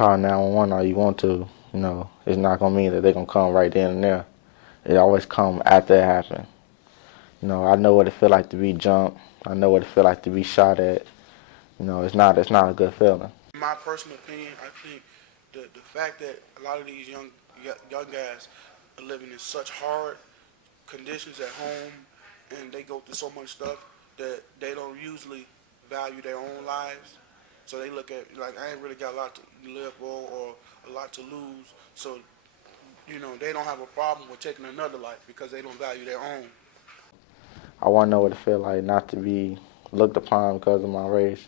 call 911 all you want to, it's not going to mean that they're going to come right then and there. It always come after it happens. I know what it feel like to be jumped. I know what it feel like to be shot at. It's not a good feeling. In my personal opinion, I think the fact that a lot of these young guys are living in such hard conditions at home, and they go through so much stuff that they don't usually value their own lives. So they look at, like, I ain't really got a lot to live for or a lot to lose. So, they don't have a problem with taking another life because they don't value their own. I want to know what it feel like not to be looked upon because of my race,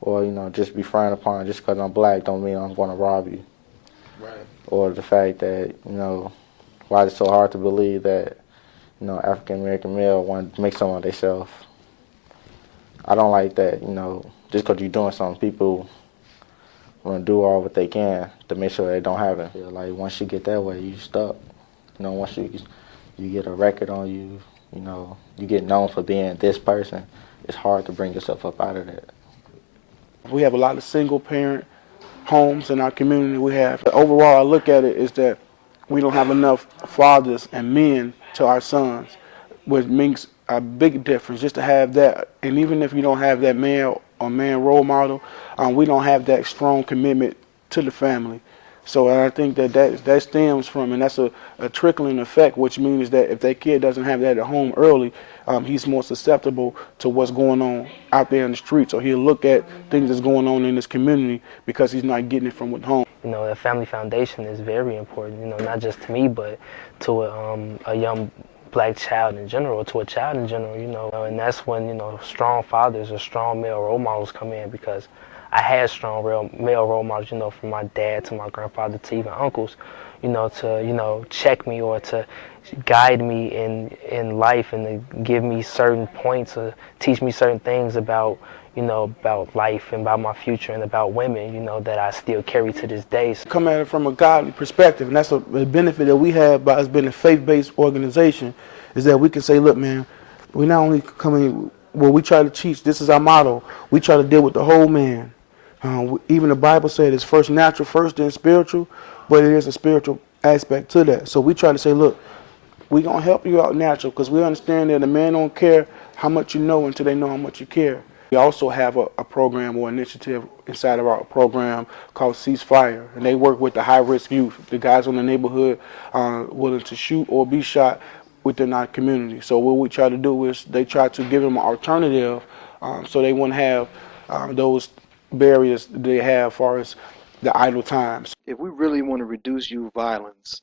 or just be frowned upon just because I'm black don't mean I'm going to rob you. Right. Or the fact that why it's so hard to believe that African American male want to make something of themselves. I don't like that. Just because you're doing something, people want to do all what they can to make sure they don't have it. Like once you get that way, you stuck. Once you get a record on you, you get known for being this person, it's hard to bring yourself up out of that. We have a lot of single parent homes in our community. Overall, I look at it is that we don't have enough fathers and men to our sons, which makes a big difference just to have that. And even if you don't have that man or man role model, we don't have that strong commitment to the family. So I think that stems from, and that's a trickling effect, which means that if that kid doesn't have that at home early, he's more susceptible to what's going on out there in the streets. So he'll look at things that's going on in his community because he's not getting it from at home. The family foundation is very important, not just to me, but to a young black child in general, to a child in general, and that's when, strong fathers or strong male role models come in, because I had strong male role models, from my dad to my grandfather to even uncles, to, check me or to guide me in life and to give me certain points or teach me certain things about, about life and about my future and about women, that I still carry to this day. Come at it from a godly perspective, and that's a benefit that we have by us being a faith-based organization, is that we can say, look, man, we not only we try to teach, this is our motto, we try to deal with the whole man. Even the Bible said it's first natural, first then spiritual, but it is a spiritual aspect to that. So we try to say, look, we're going to help you out natural, because we understand that a man don't care how much you know until they know how much you care. We also have a program or initiative inside of our program called Ceasefire, and they work with the high-risk youth, the guys in the neighborhood willing to shoot or be shot within our community. So what we try to do is they try to give them an alternative so they won't have those barriers they have as far as the idle times. If we really want to reduce youth violence,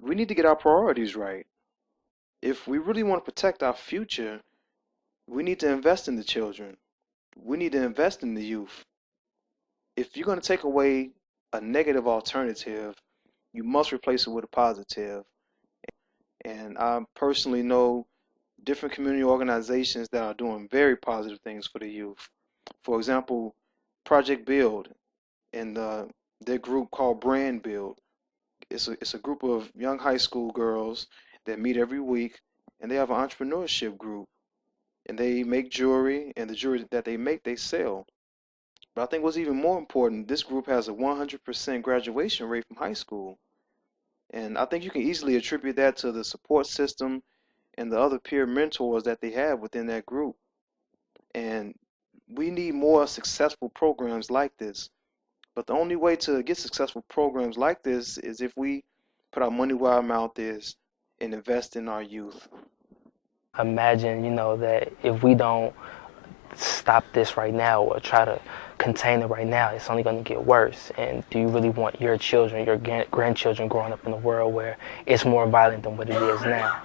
we need to get our priorities right. If we really want to protect our future, we need to invest in the children. We need to invest in the youth. If you're going to take away a negative alternative, you must replace it with a positive. And I personally know different community organizations that are doing very positive things for the youth. For example, Project Build and their group called Brand Build. It's a group of young high school girls that meet every week, and they have an entrepreneurship group. And they make jewelry, and the jewelry that they make, they sell. But I think what's even more important, this group has a 100% graduation rate from high school. And I think you can easily attribute that to the support system and the other peer mentors that they have within that group. And we need more successful programs like this. But the only way to get successful programs like this is if we put our money where our mouth is and invest in our youth. Imagine, that if we don't stop this right now or try to contain it right now, it's only going to get worse. And do you really want your children, your grandchildren growing up in a world where it's more violent than what it is now?